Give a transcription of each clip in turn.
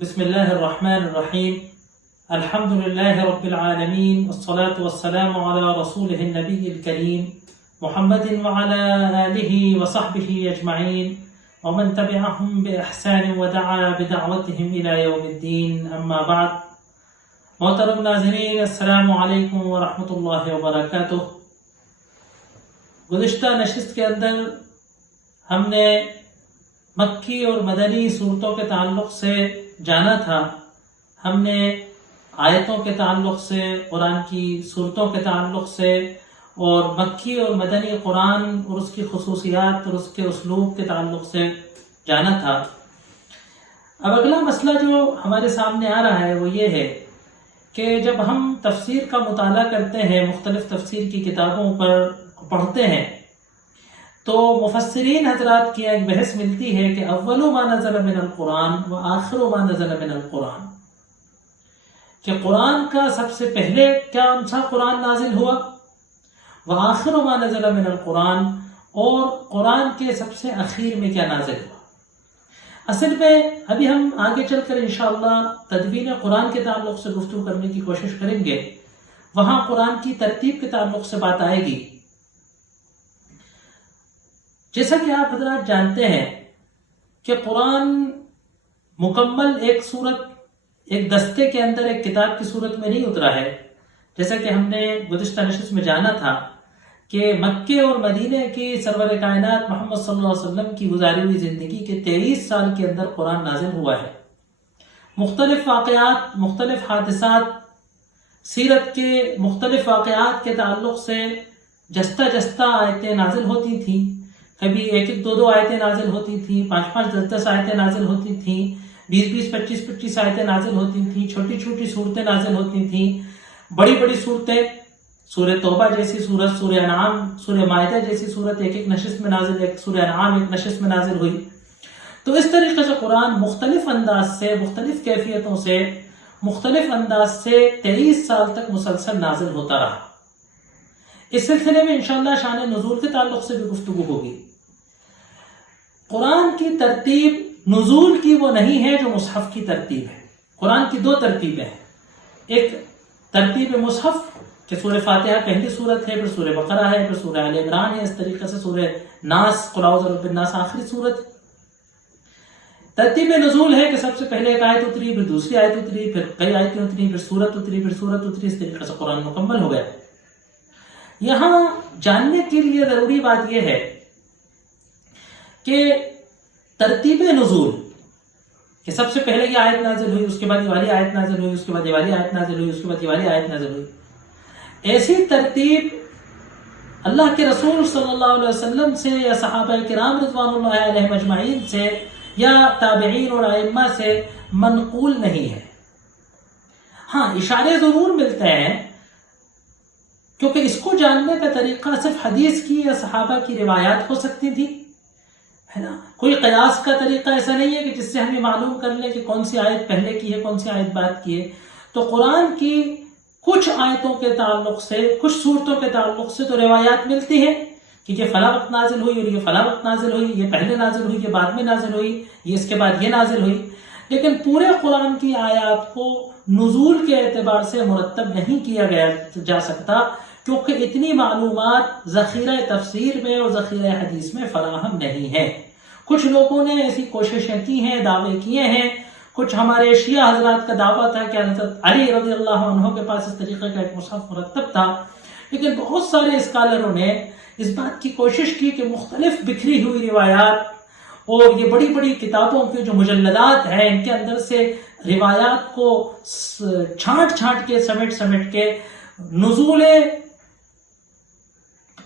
بسم اللہ الرحمن الرحیم الحمد للہ رب العالمین والصلاة والسلام علی رسولہ النبی الکریم محمد وعلی آلہ وصحبہ اجمعین ومن تبعهم بإحسان ودعا بدعوتهم إلى يوم الدین اما بعد۔ محترم ناظرین، السلام علیکم ورحمۃ اللہ وبرکاتہ۔ گزشتہ نشست کے اندر ہم نے مکی اور مدنی صورتوں کے تعلق سے جانا تھا، ہم نے آیتوں کے تعلق سے، قرآن کی صورتوں کے تعلق سے اور مکی اور مدنی قرآن اور اس کی خصوصیات اور اس کے اسلوب کے تعلق سے جانا تھا۔ اب اگلا مسئلہ جو ہمارے سامنے آ رہا ہے وہ یہ ہے کہ جب ہم تفسیر کا مطالعہ کرتے ہیں، مختلف تفسیر کی کتابوں پر پڑھتے ہیں، تو مفسرین حضرات کی ایک بحث ملتی ہے کہ اول ما نزل من القرآن و آخر ما نزل من القرآن، کہ قرآن کا سب سے پہلے کون سا قرآن نازل ہوا، و آخر ما نزل من القرآن، اور قرآن کے سب سے اخیر میں کیا نازل ہوا۔ اصل میں ابھی ہم آگے چل کر انشاءاللہ تدوین قرآن کے تعلق سے گفتگو کرنے کی کوشش کریں گے، وہاں قرآن کی ترتیب کے تعلق سے بات آئے گی۔ جیسا کہ آپ حضرات جانتے ہیں کہ قرآن مکمل ایک صورت، ایک دستے کے اندر ایک کتاب کی صورت میں نہیں اترا ہے، جیسا کہ ہم نے گزشتہ نشست میں جانا تھا کہ مکے اور مدینے کی سرور کائنات محمد صلی اللہ علیہ وسلم کی گزاری ہوئی زندگی کے 23 سال کے اندر قرآن نازل ہوا ہے۔ مختلف واقعات، مختلف حادثات، سیرت کے مختلف واقعات کے تعلق سے جستہ جستہ آیتیں نازل ہوتی تھیں، کبھی ایک ایک دو آیتیں نازل ہوتی تھیں، 5 10 آیتیں نازل ہوتی تھیں، 20 25 آیتیں نازل ہوتی تھیں، چھوٹی چھوٹی صورتیں نازل ہوتی تھیں، بڑی بڑی صورتیں، سورہ توبہ جیسی صورت، سورہ انعام، سورہ مائدہ جیسی صورت ایک نشست میں نازل، ایک سورہ انعام ایک نشست میں نازل ہوئی۔ تو اس طریقے سے قرآن مختلف انداز سے، مختلف کیفیتوں سے، مختلف انداز سے 23 سال تک مسلسل نازل ہوتا رہا۔ اس سلسلے میں انشاءاللہ شان نزول کے تعلق سے بھی گفتگو ہوگی۔ قرآن کی ترتیب نزول کی وہ نہیں ہے جو مصحف کی ترتیب ہے۔ قرآن کی 2 ترتیبیں ہیں، ایک ترتیب مصحف کہ سورہ فاتحہ پہلی صورت ہے، پھر سورہ بقرہ ہے، پھر سورہ آل عمران ہے، اس طریقے سے سورہ ناس، قل اعوذ برب الناس آخری صورت۔ ترتیب نزول ہے کہ سب سے پہلے ایک آیت اتری، پھر دوسری آیت اتری، پھر کئی آیتیں اتری، پھر سورت اتری، پھر سورت اتری، اس طریقے سے قرآن مکمل ہو گیا۔ یہاں جاننے کے لیے ضروری بات یہ ہے کہ ترتیب نزول کہ سب سے پہلے یہ آیت نازل ہوئی، اس کے بعد یہ والی آیت نازل ہوئی، اس کے بعد یہ والی آیت نازل ہوئی، اس کے بعد یہ والی آیت نازل ہوئی، ایسی ترتیب اللہ کے رسول صلی اللہ علیہ وسلم سے یا صحابہ کرام رضوان اللہ علیہم اجمعین سے یا تابعین اور ائمہ سے منقول نہیں ہے۔ ہاں اشارے ضرور ملتے ہیں، کیونکہ اس کو جاننے کا طریقہ صرف حدیث کی یا صحابہ کی روایات ہو سکتی تھی، ہے نا۔ کوئی قیاس کا طریقہ ایسا نہیں ہے کہ جس سے ہم یہ معلوم کر لیں کہ کون سی آیت پہلے کی ہے، کون سی آیت بعد کی ہے۔ تو قرآن کی کچھ آیتوں کے تعلق سے، کچھ صورتوں کے تعلق سے تو روایات ملتی ہیں کہ یہ فلاں وقت نازل ہوئی اور یہ فلاں وقت نازل ہوئی، یہ پہلے نازل ہوئی، یہ بعد میں نازل ہوئی، یہ اس کے بعد یہ نازل ہوئی، لیکن پورے قرآن کی آیات کو نزول کے اعتبار سے مرتب نہیں کیا جا سکتا، کیونکہ اتنی معلومات ذخیرہ تفسیر میں اور ذخیرہ حدیث میں فراہم نہیں ہے۔ کچھ لوگوں نے ایسی کوششیں کی ہیں، دعوے کیے ہیں، کچھ ہمارے شیعہ حضرات کا دعویٰ تھا کہ حضرت علی رضی اللہ عنہ کے پاس اس طریقے کا ایک مصحف مرتب تھا، لیکن بہت سارے اسکالروں نے اس بات کی کوشش کی کہ مختلف بکھری ہوئی روایات اور یہ بڑی بڑی کتابوں کے جو مجلدات ہیں ان کے اندر سے روایات کو چھانٹ کے سمیٹ کے نزول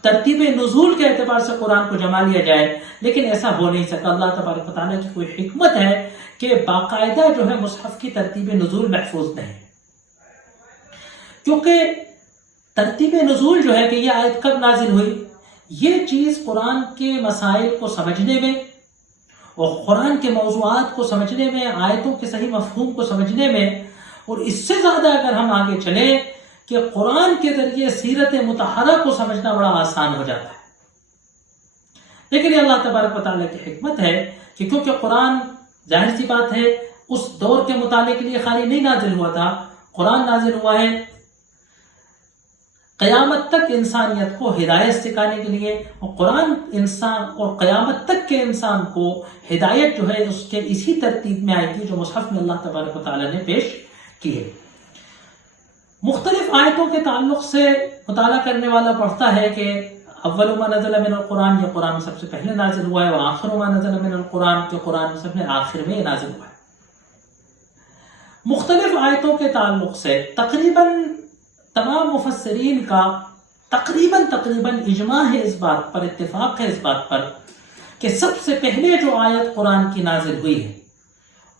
ترتیب نزول کے اعتبار سے قرآن کو جمع لیا جائے، لیکن ایسا ہو نہیں سکا۔ اللہ تبارک و تعالیٰ کی کوئی حکمت ہے کہ باقاعدہ جو ہے مصحف کی ترتیب نزول محفوظ نہیں، کیونکہ ترتیب نزول جو ہے کہ یہ آیت کب نازل ہوئی، یہ چیز قرآن کے مسائل کو سمجھنے میں اور قرآن کے موضوعات کو سمجھنے میں، آیتوں کے صحیح مفہوم کو سمجھنے میں، اور اس سے زیادہ اگر ہم آگے چلیں کہ قرآن کے ذریعے سیرت مطہرہ کو سمجھنا بڑا آسان ہو جاتا ہے۔ لیکن یہ اللہ تبارک و تعالیٰ کی حکمت ہے کہ کیونکہ قرآن ظاہر سی بات ہے اس دور کے مطالعے کے لیے خالی نہیں نازل ہوا تھا، قرآن نازل ہوا ہے قیامت تک انسانیت کو ہدایت سکھانے کے لیے، اور قرآن انسان اور قیامت تک کے انسان کو ہدایت جو ہے اس کے اسی ترتیب میں آئے گی جو مصحف میں اللہ تبارک و تعالیٰ نے پیش کی ہے۔ مختلف آیتوں کے تعلق سے مطالعہ کرنے والا پڑھتا ہے کہ اول ما نزل من القرآن، یہ قرآن سب سے پہلے نازل ہوا ہے، وآخر ما نزل من القرآن، کہ قرآن سب سے آخر میں نازل ہوا ہے۔ مختلف آیتوں کے تعلق سے تقریباً تمام مفسرین کا تقریباً اجماع ہے اس بات پر، اتفاق ہے اس بات پر کہ سب سے پہلے جو آیت قرآن کی نازل ہوئی ہے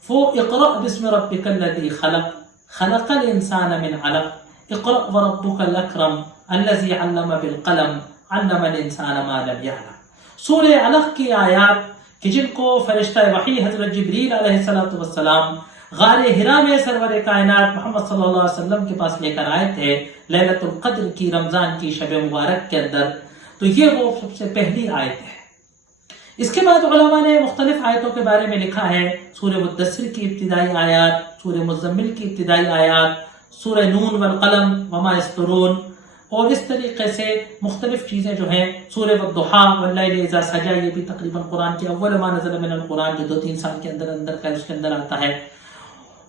وہ اقرأ بسم ربک الذی خلق خلق الانسان من علق اقرأ وربک الاکرم الذی علم بالقلم علم الانسان ما لم یعلم۔ سورہ علق کی آیات کہ جن کو فرشتہ وحی حضرت جبریل علیہ السلام غار ہرا میں سرور کائنات محمد صلی اللہ علیہ وسلم کے پاس لے کر آئے تھے لیلۃ القدر کی، رمضان کی شب مبارک کے اندر، تو یہ وہ سب سے پہلی آیت ہے۔ اس کے بعد علماء نے مختلف آیتوں کے بارے میں لکھا ہے، سورہ مدثر کی ابتدائی آیات، سورہ مزمل کی ابتدائی آیات، سورہ نون والقلم وما یسطرون، اور اس طریقے سے مختلف چیزیں جو ہیں، سورہ والضحیٰ واللیل اذا سجا، یہ بھی تقریباً قرآن کے اول ما نزل من القرآن جو 2-3 سال کے اندر کا اس کے اندر آتا ہے،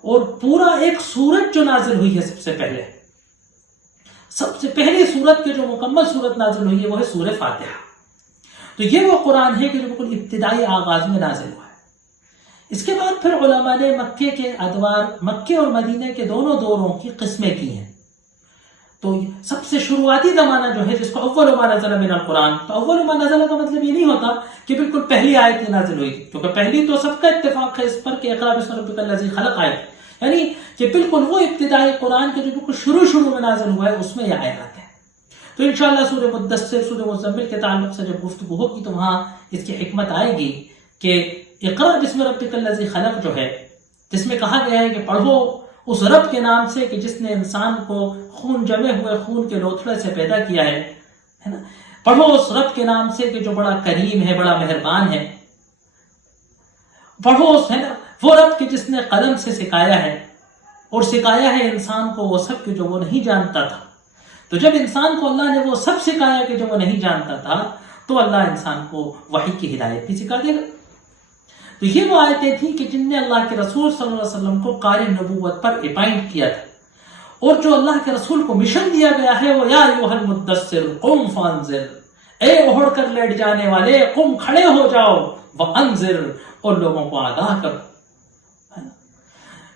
اور پورا ایک سورت جو نازل ہوئی ہے سب سے پہلی سورت کے جو مکمل سورت نازل ہوئی ہے وہ ہے سورہ فاتحہ۔ تو یہ وہ قرآن ہے کہ جو بالکل ابتدائی آغاز میں نازل ہوا ہے۔ اس کے بعد پھر علماء نے مکے کے ادوار، مکے اور مدینے کے دونوں دوروں کی قسمیں کی ہیں۔ تو سب سے شروعاتی زمانہ جو ہے جس کو اول ما نزل من القرآن، تو اول ما نزل کا مطلب یہ نہیں ہوتا کہ بالکل پہلی آیت ہی نازل ہوئی تھی، کیونکہ پہلی تو سب کا اتفاق ہے اس پر کہ اقرأ بسم ربک الذی خلق آیت، یعنی کہ بالکل وہ ابتدائی قرآن کے جو بالکل شروع میں نازل ہوا ہے اس میں یہ آیات ہیں۔ تو انشاءاللہ سورہ مدثر، سورہ مزمل کے تعلق سے جب گفتگو ہوگی تو وہاں اس کی حکمت آئے گی کہ اقرأ بسم ربک الذی خلق جو ہے، جس میں کہا گیا ہے کہ پڑھو اس رب کے نام سے کہ جس نے انسان کو خون جمے ہوئے خون کے لوتھڑے سے پیدا کیا ہے نا، پڑھو اس رب کے نام سے کہ جو بڑا کریم ہے، بڑا مہربان ہے، پڑھو اس ہے نا وہ رب کہ جس نے قلم سے سکھایا ہے، اور سکھایا ہے انسان کو وہ سب کہ جو وہ نہیں جانتا تھا۔ تو جب انسان کو اللہ نے وہ سب سکھایا کہ جو وہ نہیں جانتا تھا، تو اللہ انسان کو وحی کی ہدایت بھی سکھا دے گا۔ تو یہ وہ آیتیں تھیں کہ جن نے اللہ کے رسول صلی اللہ علیہ وسلم کو قاری نبوت پر اپائنٹ کیا تھا، اور جو اللہ کے رسول کو مشن دیا گیا ہے وہ یا ایھا المدثر قم فانذر، اے اوڑھ کر لیٹ جانے والے قم کھڑے ہو جاؤ، وانذر اور لوگوں کو آگاہ کرو،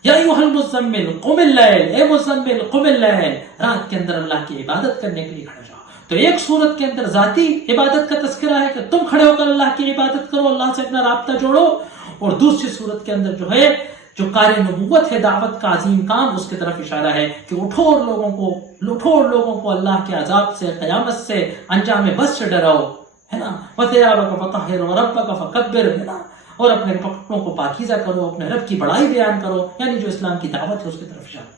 یا ایھا المزمل قم اللیل، اے مزمل قم اللیل، رات کے اندر اللہ کی عبادت کرنے کے لیے کھڑے جاؤ۔ تو ایک صورت کے اندر ذاتی عبادت کا تذکرہ ہے کہ تم کھڑے ہو کر اللہ کی عبادت کرو، اللہ سے اپنا رابطہ جوڑو، اور دوسری صورت کے اندر جو ہے جو قاری نبوت ہے، دعوت کا عظیم کام، اس کی طرف اشارہ ہے کہ اٹھو اور لوگوں کو اللہ کے عذاب سے، قیامت سے، انجام بس سے ڈراؤ، ہے نا، وَثِيَابَكَ فَطَهِّرْ وَرَبَّكَ فَكَبِّرْ، ہے نا، اور اپنے کپڑوں کو پاکیزہ کرو، اپنے رب کی بڑائی بیان کرو، یعنی جو اسلام کی دعوت ہے اس کی طرف اشارہ۔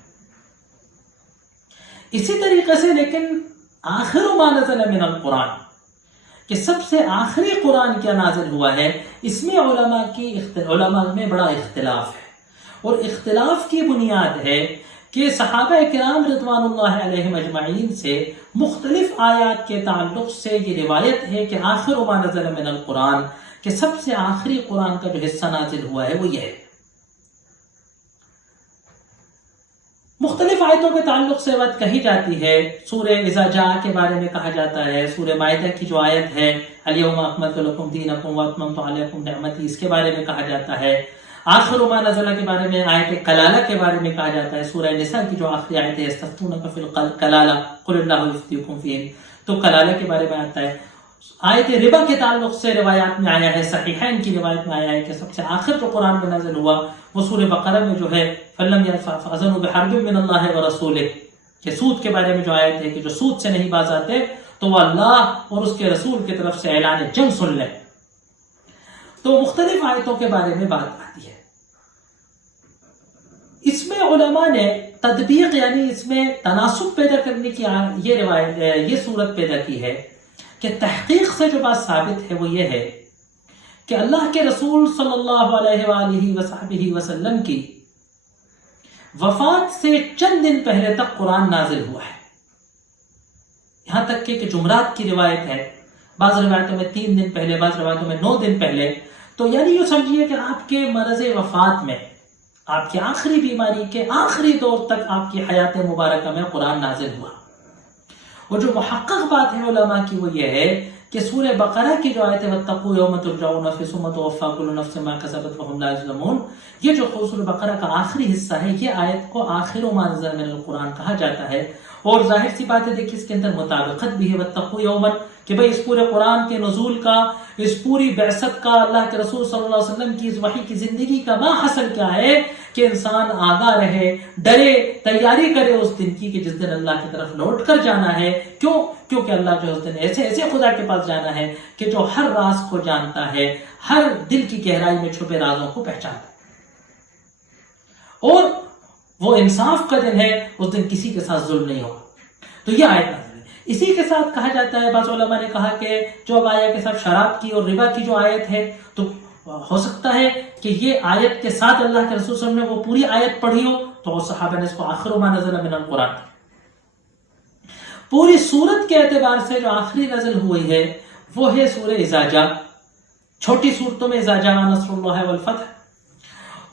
اسی طریقے سے لیکن آخر ما نزل من القرآن کہ سب سے آخری قرآن کیا نازل ہوا ہے، اس میں علماء میں بڑا اختلاف ہے، اور اختلاف کی بنیاد ہے کہ صحابہ کرام رضوان اللہ علیہم اجمعین سے مختلف آیات کے تعلق سے یہ روایت ہے کہ آخر ما نزل من القرآن کہ سب سے آخری قرآن کا جو حصہ نازل ہوا ہے وہ یہ ہے۔ مختلف آیتوں کے تعلق سے بات کہی جاتی ہے، سورہ اذا جاء کے بارے میں کہا جاتا ہے، سورہ مائدہ کی جو آیت ہے الیوم اکملت لکم دینکم واتممت علیکم نعمتی، اس کے بارے میں کہا جاتا ہے۔ آخر ما نزل کے بارے میں، آیت کلالہ کے بارے میں کہا جاتا ہے، سورہ نساء کی جو آخری آیت ہے یستفتونک فی الکلالہ قل اللہ یفتیکم فیہ، تو کلالہ کے بارے میں آتا ہے۔ آیت ربا کے تعلق سے روایات میں آیا ہے، صحیحین کی روایت میں آیا ہے کہ سب سے آخر جو قرآن میں نازل ہوا وہ سورہ بقرہ میں جو ہے فَلَمْ يَأْذَنُوا بِحَرْبٍ مِّنَ اللَّهِ وَرَسُولِهِ کہ سود کے بارے میں جو آیت ہے کہ جو سود سے نہیں باز آتے تو وہ اللہ اور اس کے رسول کی طرف سے اعلان جنگ سن لیں۔ تو مختلف آیتوں کے بارے میں بات آتی ہے، اس میں علماء نے تطبیق یعنی اس میں تناسب پیدا کرنے کی یہ روایت یہ صورت پیدا کی ہے کہ تحقیق سے جو بات ثابت ہے وہ یہ ہے کہ اللہ کے رسول صلی اللہ علیہ وآلہ وصحبہ وسلم کی وفات سے چند دن پہلے تک قرآن نازل ہوا ہے. یہاں تک کہ جمعرات کی روایت ہے، بعض روایتوں میں 3 دن پہلے، بعض روایتوں میں 9 دن پہلے. تو یعنی یوں سمجھیے کہ آپ کے مرض وفات میں، آپ کی آخری بیماری کے آخری دور تک آپ کی حیات مبارکہ میں قرآن نازل ہوا. اور جو محقق بات ہے علماء کی وہ یہ ہے کہ سورہ بقرہ کی جو آیت ہے وَاتَّقُوا يَوْمَ تُرْجَعُونَ فِيهِ ثُمَّ تُوَفَّىٰ كُلُّ نَفْسٍ مَا كَسَبَتْ وَهُمْ لَا يُظْلَمُونَ، یہ جو سورہ بقرہ کا آخری حصہ ہے، یہ آیت کو آخر ما نزل من القرآن کہا جاتا ہے. اور ظاہر سی بات ہے، دیکھیے اس کے اندر مطابقت بھی ہے وَاتَّقُوا يَوْمًا، کہ بھئی اس پورے قرآن کے نزول کا، اس پوری بعثت کا، اللہ کے رسول صلی اللہ علیہ وسلم کی اس وحی کی زندگی کا ما حاصل کیا ہے کہ انسان آگاہ رہے، ڈرے، تیاری کرے اس دن کی کہ جس دن اللہ کی طرف لوٹ کر جانا ہے. کیونکہ اللہ جو اس دن ایسے خدا کے پاس جانا ہے کہ جو ہر راز کو جانتا ہے، ہر دل کی گہرائی میں چھپے رازوں کو پہچانتا ہے، اور وہ انصاف کا دن ہے، اس دن کسی کے ساتھ ظلم نہیں ہوگا. تو یہ آیت نازل ہے. اسی کے ساتھ کہا جاتا ہے، بعض علماء نے کہا کہ جو اب آیا کے ساتھ شراب کی اور ربا کی جو آیت ہے، تو ہو سکتا ہے کہ یہ آیت کے ساتھ اللہ کے رسول صلی اللہ علیہ وسلم نے وہ پوری آیت پڑھی ہو، تو صحابہ نے اس کو آخر ما نزل من القرآن. پوری سورت کے اعتبار سے جو آخری نزل ہوئی ہے وہ ہے سورہ اذا جاء. چھوٹی صورتوں میں اذا جاء نصر اللہ والفتح،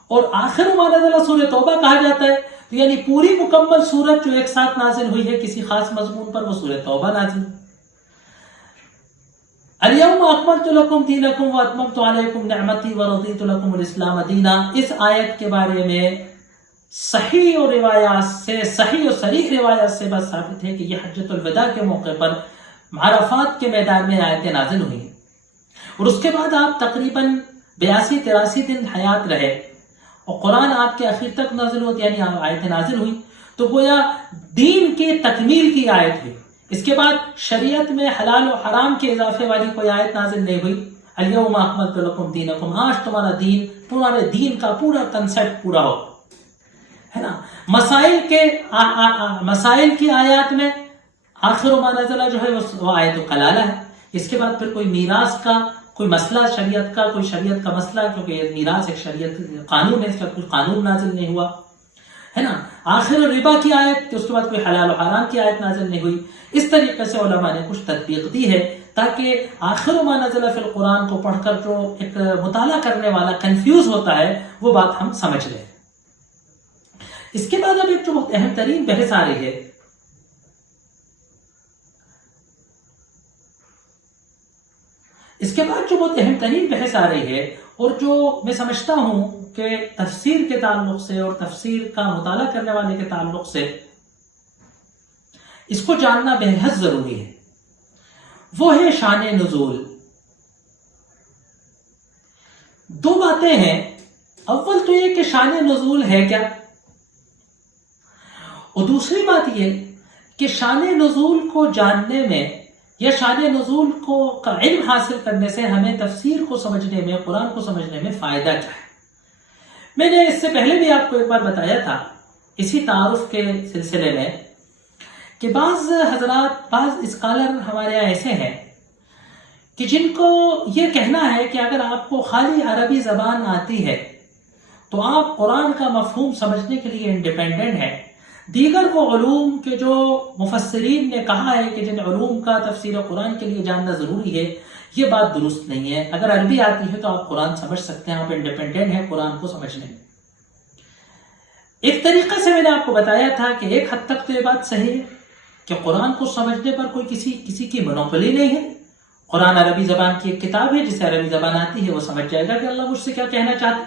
اور آخر ما نزل سورہ توبہ کہا جاتا ہے. تو یعنی پوری مکمل سورت جو ایک ساتھ نازل ہوئی ہے کسی خاص مضمون پر، وہ سورہ توبہ نازل. الیوم اکملت لکم دینکم واتممت علیکم نعمتی ورضیت لکم الاسلام دینا. اس آیت کے بارے میں صحیح اور روایات سے، صحیح اور صریح روایات سے بات ثابت ہے کہ یہ حجۃ الوداع کے موقع پر عرفات کے میدان میں آیتیں نازل ہوئی، اور اس کے بعد آپ تقریباً 82-83 دن حیات رہے، اور قرآن آپ کے آخر تک نازل ہوتی، یعنی آیتیں نازل ہوئی. تو گویا دین کی تکمیل کی آیت ہوئی. اس کے بعد شریعت میں حلال و حرام کے اضافے والی کوئی آیت نازل نہیں ہوئی. الیوم اکملت لکم دینکم، آج تمہارا دین، تمہارے دین کا پورا کنسپٹ پورا ہو، ہے نا. مسائل کی آیات میں آخر ما نزل جو ہے وہ آیت کلالہ ہے. اس کے بعد پھر کوئی میراث کا کوئی مسئلہ، شریعت کا کوئی شریعت کا مسئلہ، کیونکہ یہ میراث ایک شریعت قانون ہے، اس کا کوئی قانون نازل نہیں ہوا، ہے نا. آخر ربا کی آیت، اس کے بعد کوئی حلال و حرام کی آیت نازل نہیں ہوئی. اس طریقے سے علماء نے کچھ تطبیق دی ہے تاکہ آخر ما نزل فی القرآن کو پڑھ کر جو ایک مطالعہ کرنے والا کنفیوز ہوتا ہے وہ بات ہم سمجھ لیں. اس کے بعد اب ایک جو بہت اہم ترین بحث آ رہی ہے، اس کے بعد جو بہت اہم ترین بحث آ رہی ہے، اور جو میں سمجھتا ہوں کہ تفسیر کے تعلق سے اور تفسیر کا مطالعہ کرنے والے کے تعلق سے اس کو جاننا بے حد ضروری ہے، وہ ہے شان نزول. دو باتیں ہیں. اول تو یہ کہ شان نزول ہے کیا، اور دوسری بات یہ کہ شان نزول کو جاننے میں یا شان نزول کا علم حاصل کرنے سے ہمیں تفسیر کو سمجھنے میں، قرآن کو سمجھنے میں فائدہ کیا ہے. میں نے اس سے پہلے بھی آپ کو ایک بار بتایا تھا اسی تعارف کے سلسلے میں کہ بعض حضرات، بعض اسکالر ہمارے یہاں ایسے ہیں کہ جن کو یہ کہنا ہے کہ اگر آپ کو خالی عربی زبان آتی ہے تو آپ قرآن کا مفہوم سمجھنے کے لیے انڈیپینڈنٹ ہیں. دیگر وہ علوم کے جو مفسرین نے کہا ہے کہ جن علوم کا تفسیر قرآن کے لیے جاننا ضروری ہے، یہ بات درست نہیں ہے. اگر عربی آتی ہے تو آپ قرآن سمجھ سکتے ہیں، آپ انڈیپینڈنٹ ہیں قرآن کو سمجھنے میں. ایک طریقے سے میں نے آپ کو بتایا تھا کہ ایک حد تک تو یہ بات صحیح ہے کہ قرآن کو سمجھنے پر کوئی کسی کی منوپلی نہیں ہے. قرآن عربی زبان کی ایک کتاب ہے، جسے عربی زبان آتی ہے وہ سمجھ جائے گا کہ اللہ مجھ سے کیا کہنا چاہتا ہے.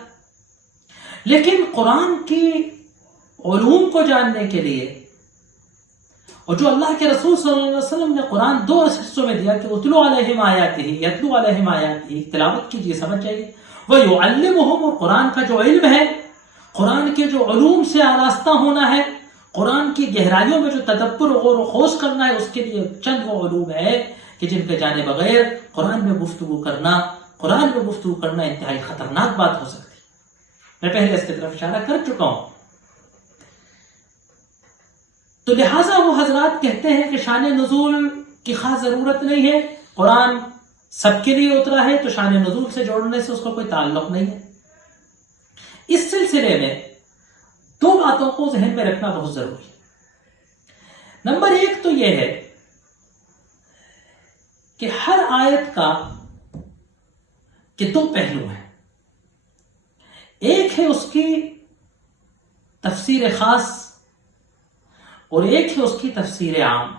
لیکن قرآن کی علوم کو جاننے کے لیے، اور جو اللہ کے رسول صلی اللہ علیہ وسلم نے قرآن 2 حصوں میں دیا کہ اتلو علیہم آیاتہ، یتلو علیہم آیاتہ، تلاوت کیجیے، سمجھ جائیے. وَيُعَلِّمُهُمْ، اور قرآن کا جو علم ہے، قرآن کے جو علوم سے آراستہ ہونا ہے، قرآن کی گہرائیوں میں جو تدبر غور و خوض کرنا ہے، اس کے لیے چند وہ علوم ہے کہ جن کے جانے بغیر قرآن میں گفتگو کرنا انتہائی خطرناک بات ہو سکتی. میں پہلے اس کی طرف اشارہ کر چکا ہوں. تو لہٰذا وہ حضرات کہتے ہیں کہ شان نزول کی خاص ضرورت نہیں ہے، قرآن سب کے لیے اترا ہے تو شان نزول سے جوڑنے سے اس کا کوئی تعلق نہیں ہے۔ اس سلسلے میں دو باتوں کو ذہن میں رکھنا بہت ضروری ہے۔ نمبر ایک تو یہ ہے کہ ہر آیت کا دو پہلو ہیں، ایک ہے اس کی تفسیر خاص اور ایک ہے اس کی تفسیر عام۔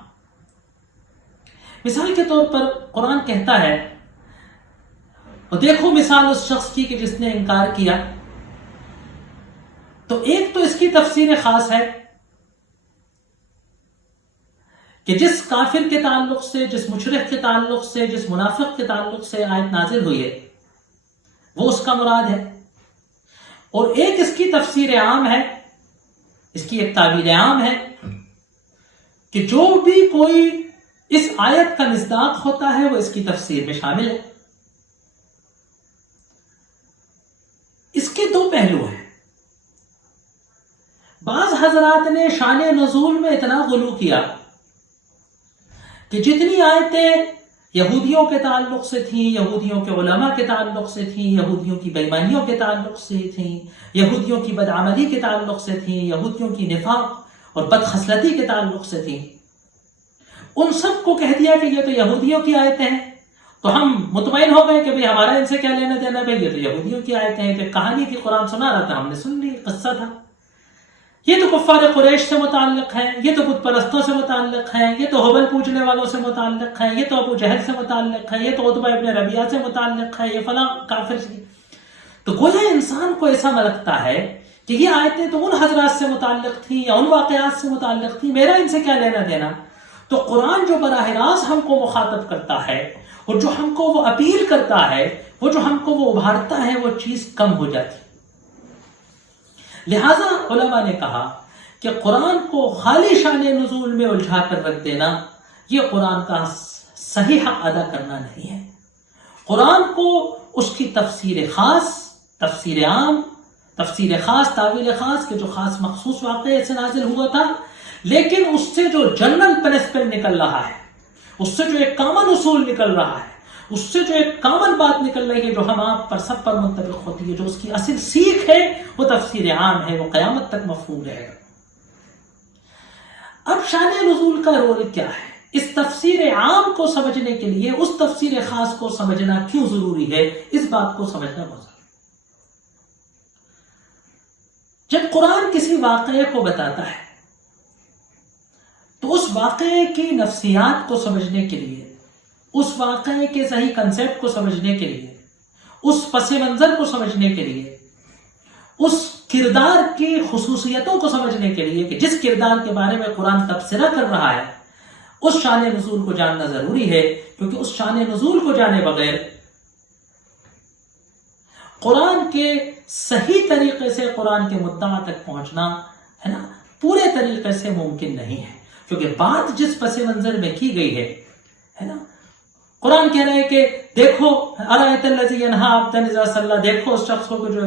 مثال کے طور پر قرآن کہتا ہے، اور دیکھو مثال اس شخص کی کہ جس نے انکار کیا، تو ایک تو اس کی تفسیر خاص ہے کہ جس کافر کے تعلق سے، جس مشرک کے تعلق سے، جس منافق کے تعلق سے آیت نازل ہوئی ہے وہ اس کا مراد ہے، اور ایک اس کی تفسیر عام ہے، اس کی ایک تعبیر عام ہے کہ جو بھی کوئی اس آیت کا مصداق ہوتا ہے وہ اس کی تفسیر میں شامل ہے۔ اس کے دو پہلو ہیں۔ بعض حضرات نے شان نزول میں اتنا غلو کیا کہ جتنی آیتیں یہودیوں کے تعلق سے تھیں، یہودیوں کے علماء کے تعلق سے تھیں، یہودیوں کی بےایمانیوں کے تعلق سے تھیں، یہودیوں کی بدعملی کے تعلق سے تھیں، یہودیوں کی نفاق اور بدخصلتی کے تعلق سے تھیں، ان سب کو کہہ دیا کہ یہ تو یہودیوں کی آیتیں ہیں، تو ہم مطمئن ہو گئے کہ بھئی ہمارا ان سے کیا لینا دینا، بھئی یہ تو یہودیوں کی آیتیں ہیں۔ کہ کہانی کی قرآن سنا رہا تھا، ہم نے سن لی، قصہ تھا، یہ تو کفار قریش سے متعلق ہیں، یہ تو بت پرستوں سے متعلق ہیں، یہ تو حبل پوجنے والوں سے متعلق ہیں، یہ تو ابو جہل سے متعلق ہے، یہ تو عتبہ ابن ربیعہ سے متعلق ہے، یہ فلاں کافر سے۔ تو گویا انسان کو ایسا لگتا ہے کہ یہ آیتیں تو ان حضرات سے متعلق تھیں یا ان واقعات سے متعلق تھیں، میرا ان سے کیا لینا دینا۔ تو قرآن جو براہ راست ہم کو مخاطب کرتا ہے اور جو ہم کو وہ اپیل کرتا ہے، وہ جو ہم کو وہ ابھارتا ہے، وہ چیز کم ہو جاتی۔ لہذا علماء نے کہا کہ قرآن کو خالی شان نزول میں الجھا کر رکھ دینا یہ قرآن کا صحیح حق ادا کرنا نہیں ہے۔ قرآن کو اس کی تفسیر خاص، تفسیر عام، تفسیر خاص، تعویل خاص کے جو خاص مخصوص واقعے سے نازل ہوا تھا، لیکن اس سے جو جنرل پرنسپل نکل رہا ہے، اس سے جو ایک کامن اصول نکل رہا ہے، اس سے جو ایک کامن بات نکل رہی ہے جو ہم آپ پر سب پر منطبق ہوتی ہے، جو اس کی اصل سیکھ ہے، وہ تفسیر عام ہے، وہ قیامت تک مفہوم رہے گا۔ اب شان نزول کا رول کیا ہے؟ اس تفسیر عام کو سمجھنے کے لیے اس تفسیر خاص کو سمجھنا کیوں ضروری ہے، اس بات کو سمجھنا بہت ضروری ہے۔ جب قرآن کسی واقعے کو بتاتا ہے تو اس واقعے کی نفسیات کو سمجھنے کے لیے، اس واقعے کے صحیح کنسیپٹ کو سمجھنے کے لیے، اس پس منظر کو سمجھنے کے لیے، اس کردار کی خصوصیتوں کو سمجھنے کے لیے کہ جس کردار کے بارے میں قرآن تبصرہ کر رہا ہے، اس شان نزول کو جاننا ضروری ہے، کیونکہ اس شان نزول کو جانے بغیر قرآن کے صحیح طریقے سے قرآن کے مدعا تک پہنچنا ہے نا پورے طریقے سے ممکن نہیں ہے، کیونکہ بات جس پس منظر میں کی گئی ہے نا، قرآن کہہ رہے ہیں کہ دیکھو ارایت الذی ینہی عبدا اذا صلی، دیکھو اس شخص کو جو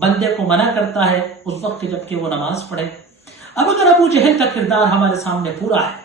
بندے کو منع کرتا ہے اس وقت جب کہ وہ نماز پڑھے۔ اب اگر ابو جہل کا کردار ہمارے سامنے پورا ہے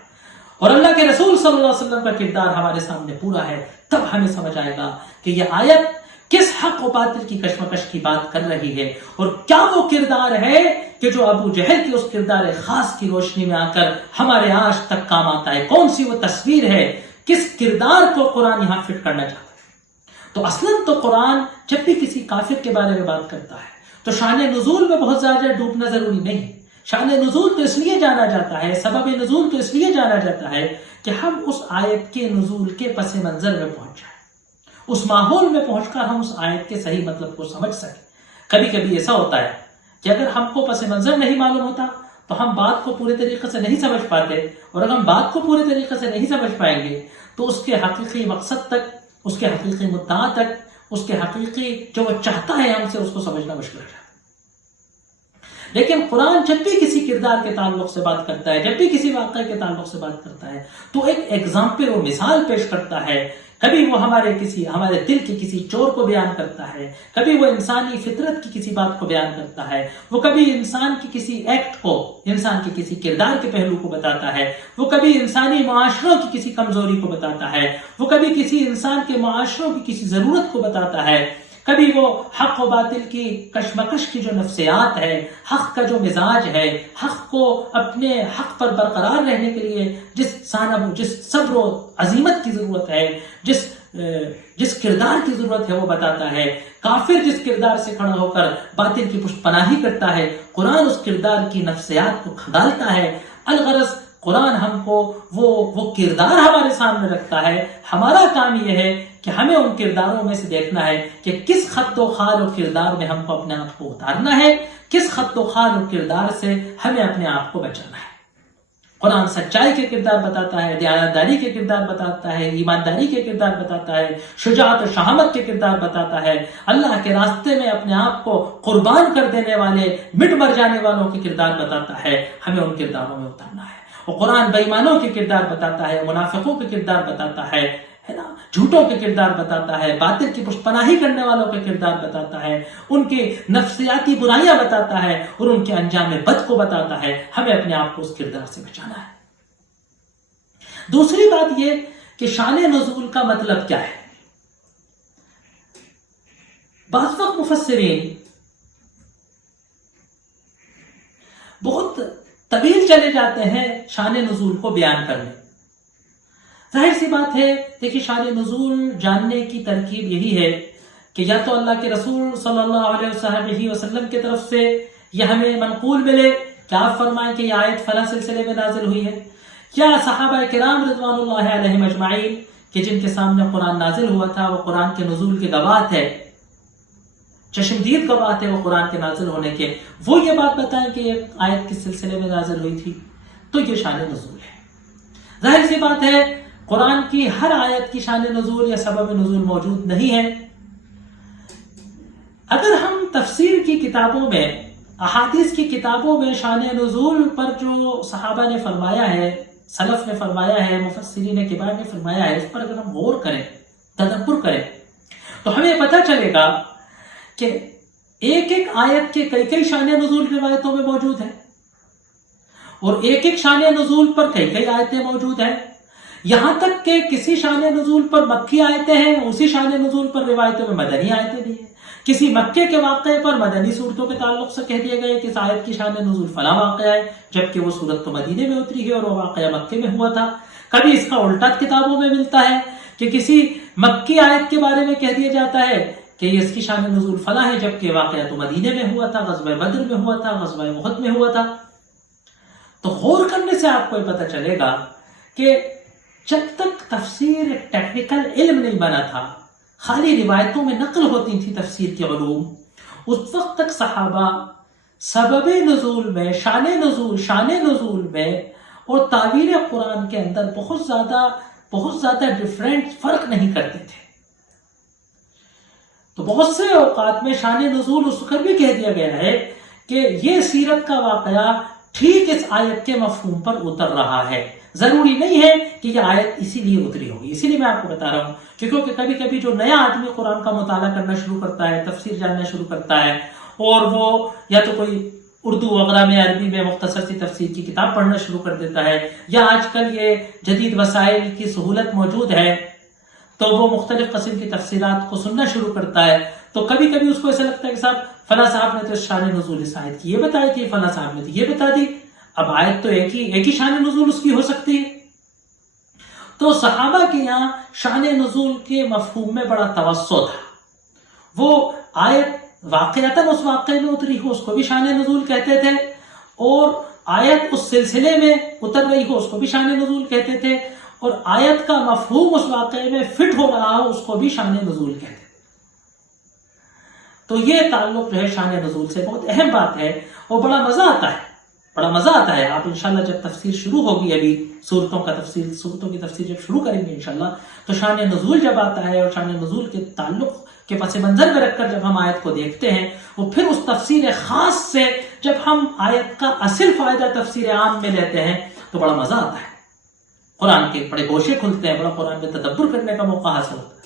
اور اللہ کے رسول صلی اللہ علیہ وسلم کا کردار ہمارے سامنے پورا ہے، تب ہمیں سمجھ آئے گا کہ یہ آیت کس حق و باطل کی کشمکش کی بات کر رہی ہے، اور کیا وہ کردار ہے کہ جو ابو جہل کی اس کردار خاص کی روشنی میں آ کر ہمارے آج تک کام آتا ہے، کون سی وہ تصویر ہے، کس کردار کو قرآن یہاں فٹ کرنا چاہتا ہے۔ تو اصلاً تو قرآن جب بھی کسی کافر کے بارے میں بات کرتا ہے تو شان نزول میں بہت زیادہ ڈوبنا ضروری نہیں ہے۔ شان نزول تو اس لیے جانا جاتا ہے، سبب نزول تو اس لیے جانا جاتا ہے کہ ہم اس آیت کے نزول کے پس منظر میں پہنچ جائیں، اس ماحول میں پہنچ کر ہم اس آیت کے صحیح مطلب کو سمجھ سکیں۔ کبھی کبھی ایسا ہوتا ہے کہ اگر ہم کو پس منظر نہیں معلوم ہوتا تو ہم بات کو پورے طریقے سے نہیں سمجھ پاتے، اور اگر ہم بات کو پورے طریقے سے نہیں سمجھ پائیں گے تو اس کے حقیقی مقصد تک، اس کے حقیقی مدعا تک، اس کے حقیقی جو وہ چاہتا ہے ہم سے، اس کو سمجھنا مشکل ہو جاتا ہے۔ لیکن قرآن جب بھی کسی کردار کے تعلق سے بات کرتا ہے، جب بھی کسی واقعے کے تعلق سے بات کرتا ہے، تو ایک ایگزامپل و مثال پیش کرتا ہے کبھی وہ ہمارے دل کے کسی چور کو بیان کرتا ہے، کبھی وہ انسانی فطرت کی کسی بات کو بیان کرتا ہے، وہ کبھی انسان کی کسی ایکٹ کو، انسان کے کسی کردار کے پہلو کو بتاتا ہے، وہ کبھی انسانی معاشروں کی کسی کمزوری کو بتاتا ہے، وہ کبھی کسی انسان کے معاشروں کی کسی ضرورت کو بتاتا ہے، کبھی وہ حق و باطل کی کشمکش کی جو نفسیات ہے، حق کا جو مزاج ہے، حق کو اپنے حق پر برقرار رہنے کے لیے جس صبر و عزیمت کی ضرورت ہے، جس کردار کی ضرورت ہے وہ بتاتا ہے۔ کافر جس کردار سے کھڑا ہو کر باطل کی پشت پناہی کرتا ہے، قرآن اس کردار کی نفسیات کو کھنگالتا ہے۔ الغرض قرآن ہم کو وہ کردار ہمارے سامنے رکھتا ہے، ہمارا کام یہ ہے کہ ہمیں ان کرداروں میں سے دیکھنا ہے کہ کس خط و خال و کردار میں ہم کو اپنے آپ کو اتارنا ہے، کس خط و خال و کردار سے ہمیں اپنے آپ کو بچانا ہے۔ قرآن سچائی کے کردار بتاتا ہے، دیانتداری کے کردار بتاتا ہے، ایمانداری کے کردار بتاتا ہے، شجاعت و شہامت کے کردار بتاتا ہے، اللہ کے راستے میں اپنے آپ کو قربان کر دینے والے، مٹ مر جانے والوں کے کردار بتاتا ہے۔ ہمیں ان کرداروں میں اترنا ہے۔ اور قرآن بے ایمانوں کے کردار بتاتا ہے، منافقوں کے کردار بتاتا ہے نا، جھوٹوں کے کردار بتاتا ہے، باطل کی پشت پناہی کرنے والوں کے کردار بتاتا ہے، ان کی نفسیاتی برائیاں بتاتا ہے اور ان کے انجام بد کو بتاتا ہے۔ ہمیں اپنے آپ کو اس کردار سے بچانا ہے۔ دوسری بات یہ کہ شان نزول کا مطلب کیا ہے؟ بعض وقت مفسرین بہت طویل چلے جاتے ہیں شان نزول کو بیان کرنے۔ ظاہر سی بات ہے، دیکھیے شان نزول جاننے کی ترکیب یہی ہے کہ یا تو اللہ کے رسول صلی اللہ علیہ وسلم کی طرف سے یہ ہمیں منقول ملے کہ آپ فرمائیں کہ یہ آیت فلاں سلسلے میں نازل ہوئی ہے، یا صحابہ کرام رضوان اللہ علیہم اجمعین کہ جن کے سامنے قرآن نازل ہوا تھا وہ قرآن کے نزول کے گواہ تھے، چشمدید گواہ تھے وہ قرآن کے نازل ہونے کے، وہ یہ بات بتائیں کہ یہ آیت کس سلسلے میں نازل ہوئی تھی، تو یہ شان نزول ہے۔ ظاہر سی بات ہے قرآن کی ہر آیت کی شان نزول یا سبب نزول موجود نہیں ہے۔ اگر ہم تفسیر کی کتابوں میں، احادیث کی کتابوں میں شان نزول پر جو صحابہ نے فرمایا ہے، سلف نے فرمایا ہے، مفسرین کبار نے فرمایا ہے، اس پر اگر ہم غور کریں، تدبر کریں، تو ہمیں پتہ چلے گا کہ ایک ایک آیت کے کئی شان نزول روایتوں میں موجود ہیں، اور ایک ایک شان نزول پر کئی آیتیں موجود ہیں، یہاں تک کہ کسی شان نزول پر مکی آیتیں ہیں، اسی شان نزول پر روایتوں میں مدنی آیتیں بھی ہیں۔ کسی مکے کے واقعے پر مدنی صورتوں کے تعلق سے کہہ دیا گیا کہ اس آیت کی شان نزول فلاں واقعہ ہے، جبکہ وہ صورت تو مدینے میں اتری ہے اور وہ واقعہ مکے میں ہوا تھا۔ کبھی اس کا الٹا کتابوں میں ملتا ہے کہ کسی مکی آیت کے بارے میں کہہ دیا جاتا ہے کہ یہ اس کی شان نزول فلاں ہے، جبکہ واقعہ تو مدینے میں ہوا تھا، غزوہ بدر میں ہوا تھا، غزوہ احد میں ہوا تھا۔ تو غور کرنے سے آپ کو یہ پتہ چلے گا کہ جب تک تفسیر ایک ٹیکنیکل علم نہیں بنا تھا، خالی روایتوں میں نقل ہوتی تھی تفسیر کے علوم، اس وقت تک صحابہ سبب نزول میں، شان نزول میں اور تعویل قرآن کے اندر بہت زیادہ ڈیفرنٹ فرق نہیں کرتے تھے۔ تو بہت سے اوقات میں شان نزول اس وقت بھی کہہ دیا گیا ہے کہ یہ سیرت کا واقعہ ٹھیک اس آیت کے مفہوم پر اتر رہا ہے، ضروری نہیں ہے کہ یہ آیت اسی لیے اتری ہوگی۔ اسی لیے میں آپ کو بتا رہا ہوں کیونکہ کبھی کبھی جو نیا آدمی قرآن کا مطالعہ کرنا شروع کرتا ہے، تفسیر جاننا شروع کرتا ہے، اور وہ یا تو کوئی اردو وغیرہ میں، عربی میں مختصر سی تفسیر کی کتاب پڑھنا شروع کر دیتا ہے، یا آج کل یہ جدید وسائل کی سہولت موجود ہے تو وہ مختلف قسم کی تفسیرات کو سننا شروع کرتا ہے، تو کبھی کبھی اس کو ایسا لگتا ہے کہ صاحب فلاں صاحب نے تو شان نزول اس آیت کی یہ بتائی تھی، فلاں صاحب نے تو یہ بتا دی، اب آیت تو ایک ہی شان نزول اس کی ہو سکتی ہے۔ تو صحابہ کے یہاں شان نزول کے مفہوم میں بڑا توسع تھا۔ وہ آیت واقعتاً اس واقعے میں اتری ہو اس کو بھی شان نزول کہتے تھے، اور آیت اس سلسلے میں اتر رہی ہو اس کو بھی شان نزول کہتے تھے، اور آیت کا مفہوم اس واقعے میں فٹ ہو رہا ہو اس کو بھی شان نزول کہتے تھے۔ تو یہ تعلق جو ہے شان نزول سے بہت اہم بات ہے، اور بڑا مزہ آتا ہے۔ آپ انشاءاللہ جب تفسیر شروع ہوگی، ابھی صورتوں کی تفسیر جب شروع کریں گے انشاءاللہ، تو شان نزول جب آتا ہے اور شان نزول کے تعلق کے پس منظر میں رکھ کر جب ہم آیت کو دیکھتے ہیں، اور پھر اس تفسیر خاص سے جب ہم آیت کا اصل فائدہ تفسیر عام میں لیتے ہیں تو بڑا مزہ آتا ہے۔ قرآن کے بڑے گوشے کھلتے ہیں، بڑا قرآن میں تدبر کرنے کا موقع حاصل ہوتا ہے۔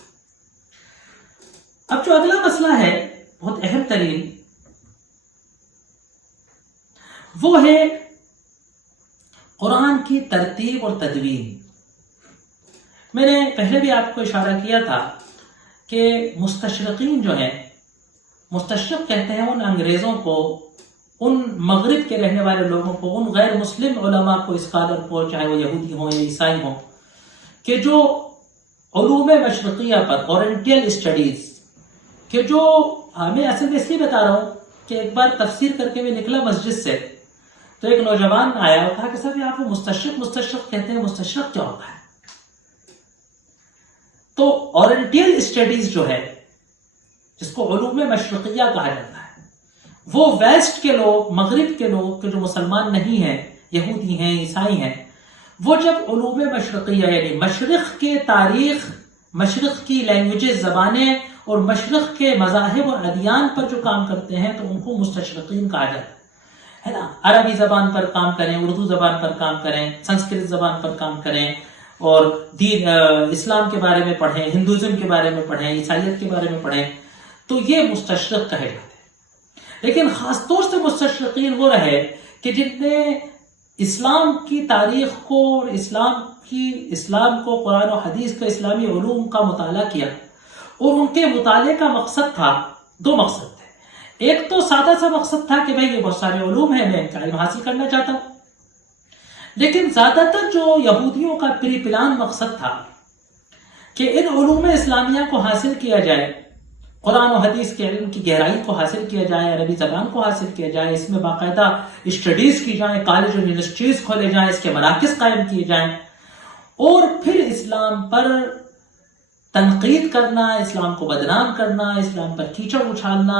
اب جو اگلا مسئلہ ہے بہت اہم ترین، وہ ہے قرآن کی ترتیب اور تدوین۔ میں نے پہلے بھی آپ کو اشارہ کیا تھا کہ مستشرقین جو ہیں، مستشرق کہتے ہیں ان انگریزوں کو، ان مغرب کے رہنے والے لوگوں کو، ان غیر مسلم علماء کو، اسکالر کو، چاہے وہ یہودی ہوں یا عیسائی ہوں، کہ جو علوم مشرقیہ پر، اورینٹل اسٹڈیز کہ جو میں اصل میں اس لیے بتا رہا ہوں کہ ایک بار تفسیر کر کے میں نکلا مسجد سے تو ایک نوجوان آیا اور کہا کہ صاحب آپ وہ مستشرق کہتے ہیں، مستشرق کیا ہوتا ہے؟ تو اورینٹل اسٹڈیز جو ہے، جس کو علوم مشرقیہ کہا جاتا ہے، وہ ویسٹ کے لوگ، مغرب کے لوگ کہ جو مسلمان نہیں ہیں، یہودی ہیں، عیسائی ہیں، وہ جب علوم مشرقیہ یعنی مشرق کے تاریخ، مشرق کی لینگویجز، زبانیں اور مشرق کے مذاہب اور ادیان پر جو کام کرتے ہیں تو ان کو مستشرقین کہا جاتا ہے نا۔ عربی زبان پر کام کریں، اردو زبان پر کام کریں، سنسکرت زبان پر کام کریں، اور دین اسلام کے بارے میں پڑھیں، ہندوازم کے بارے میں پڑھیں، عیسائیت کے بارے میں پڑھیں، تو یہ مستشرق کہے جاتے ہیں۔ لیکن خاص طور سے مستشرقین وہ رہے کہ جن نے اسلام کی تاریخ کو، اسلام کو، قرآن و حدیث کا، اسلامی علوم کا مطالعہ کیا، اور ان کے مطالعے کا مقصد تھا، دو مقصد تھے۔ ایک تو سادہ سا مقصد تھا کہ بھئی یہ بہت سارے علوم ہیں، میں ان کا علم حاصل کرنا چاہتا ہوں، لیکن زیادہ تر جو یہودیوں کا پری پلان مقصد تھا کہ ان علوم اسلامیہ کو حاصل کیا جائے، قرآن و حدیث کے علم کی گہرائی کو حاصل کیا جائے، عربی زبان کو حاصل کیا جائے، اس میں باقاعدہ اسٹڈیز کی جائیں، کالج اور یونیورسٹیز کھولے جائیں، اس کے مراکز قائم کیے جائیں، اور پھر اسلام پر تنقید کرنا، اسلام کو بدنام کرنا، اسلام پر کیچڑ اچھالنا،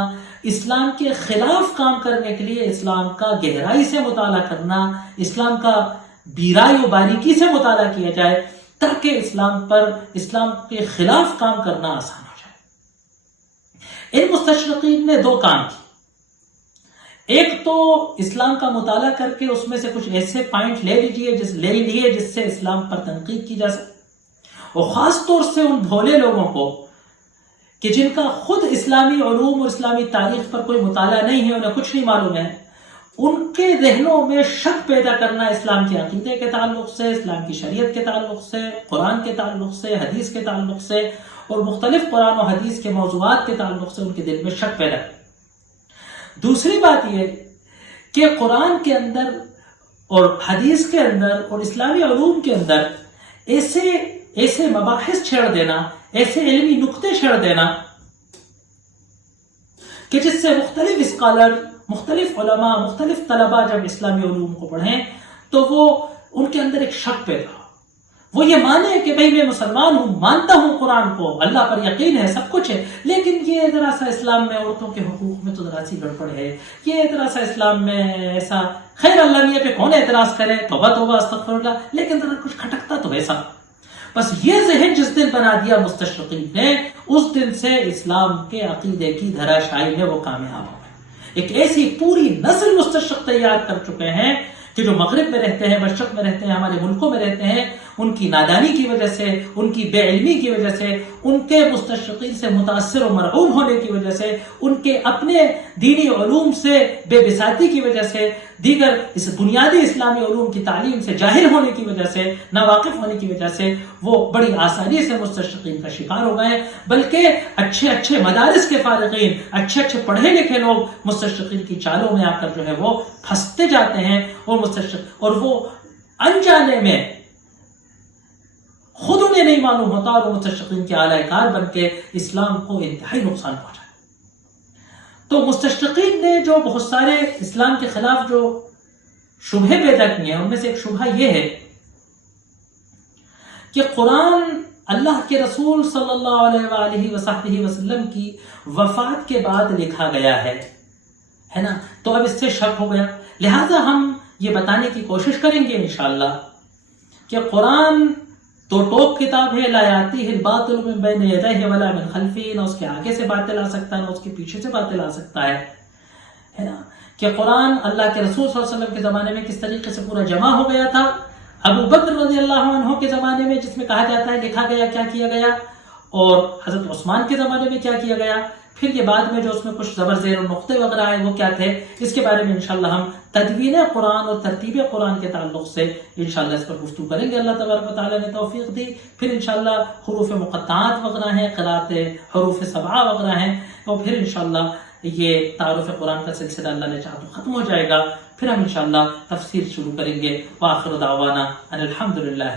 اسلام کے خلاف کام کرنے کے لیے اسلام کا گہرائی سے مطالعہ کرنا، اسلام کا بیرائی و باریکی سے مطالعہ کیا جائے تاکہ اسلام کے خلاف کام کرنا آسان ہو جائے۔ ان مستشرقین نے دو کام کی، ایک تو اسلام کا مطالعہ کر کے اس میں سے کچھ ایسے پوائنٹ لے لیے جس سے اسلام پر تنقید کی جا سکے، اور خاص طور سے ان بھولے لوگوں کو کہ جن کا خود اسلامی علوم اور اسلامی تاریخ پر کوئی مطالعہ نہیں ہے، انہیں کچھ نہیں معلوم ہے، ان کے ذہنوں میں شک پیدا کرنا اسلام کے عقیدے کے تعلق سے، اسلام کی شریعت کے تعلق سے، قرآن کے تعلق سے، حدیث کے تعلق سے، اور مختلف قرآن و حدیث کے موضوعات کے تعلق سے ان کے دل میں شک پیدا کرنا۔ دوسری بات یہ کہ قرآن کے اندر اور حدیث کے اندر اور اسلامی علوم کے اندر ایسے مباحث چھیڑ دینا، ایسے علمی نقطے چھیڑ دینا کہ جس سے مختلف اسکالر، مختلف علماء، مختلف طلباء جب اسلامی علوم کو پڑھیں تو وہ ان کے اندر ایک شک پیدا ہو، وہ یہ مانے کہ بھئی میں مسلمان ہوں، مانتا ہوں قرآن کو، اللہ پر یقین ہے، سب کچھ ہے، لیکن یہ ذرا سا اسلام میں عورتوں کے حقوق میں تو ذرا سی گڑبڑ ہے، یہ ذرا سا اسلام میں ایسا، خیر اللہ میاں پہ کون اعتراض کرے، توبہ توبہ استغفر اللہ، لیکن ذرا کچھ کھٹکتا تو ایسا۔ بس یہ ذہن جس دن بنا دیا مستشرقین نے، اس دن سے اسلام کے عقیدے کی دھراشائی میں وہ کامیاب ہو گئے۔ ایک ایسی پوری نسل مستشرق تیار کر چکے ہیں کہ جو مغرب میں رہتے ہیں، مشرق میں رہتے ہیں، ہمارے ملکوں میں رہتے ہیں، ان کی نادانی کی وجہ سے، ان کی بے علمی کی وجہ سے، ان کے مستشرقین سے متاثر و مرعوب ہونے کی وجہ سے، ان کے اپنے دینی علوم سے بے بساطی کی وجہ سے، دیگر اس بنیادی اسلامی علوم کی تعلیم سے جاہل ہونے کی وجہ سے، ناواقف ہونے کی وجہ سے وہ بڑی آسانی سے مستشرقین کا شکار ہو گئے، بلکہ اچھے مدارس کے فارغین، اچھے پڑھے لکھے لوگ مستشرقین کی چالوں میں آ کر جو ہے وہ پھنستے جاتے ہیں، اور وہ انجانے میں خود انہیں نہیں معلوم ہوتا اور مستشرقین کے اعلی کار بن کے اسلام کو انتہائی نقصان پہنچا۔ تو مستشرقین نے جو بہت سارے اسلام کے خلاف جو شبہے پیدا کیے ہیں، ان میں سے ایک شبہ یہ ہے کہ قرآن اللہ کے رسول صلی اللہ علیہ وآلہ وصحبہ وسلم کی وفات کے بعد لکھا گیا ہے نا، تو اب اس سے شک ہو گیا، لہذا ہم یہ بتانے کی کوشش کریں گے انشاءاللہ کہ قرآن تو ٹوک کتاب ہے، لا یاتیہ الباطل من بین یدیہ ولا من خلفہ، نہ اس کے آگے سے باطل آ سکتا ہے، نہ اس کے پیچھے سے باطل آ سکتا ہے نا، کہ قرآن اللہ کے رسول صلی اللہ علیہ وسلم کے زمانے میں کس طریقے سے پورا جمع ہو گیا تھا، ابو بکر رضی اللہ عنہ کے زمانے میں جس میں کہا جاتا ہے لکھا گیا کیا کیا گیا، اور حضرت عثمان کے زمانے میں کیا کیا گیا، پھر یہ بعد میں جو اس میں کچھ زبر زیر اور نقطے وغیرہ ہیں وہ کیا تھے، اس کے بارے میں انشاءاللہ ہم تدوین قرآن اور ترتیب قرآن کے تعلق سے انشاءاللہ اس پر گفتگو کریں گے، اللہ تبارک و تعالیٰ نے توفیق دی۔ پھر انشاءاللہ حروف مقطعات وغیرہ ہیں، قراءت حروف سبعہ وغیرہ ہیں، اور پھر انشاءاللہ یہ تعارف قرآن کا سلسلہ اللہ نے چاہا تو ختم ہو جائے گا، پھر ہم انشاءاللہ تفسیر شروع کریں گے۔ وآخر دعوانا ان الحمدللہ۔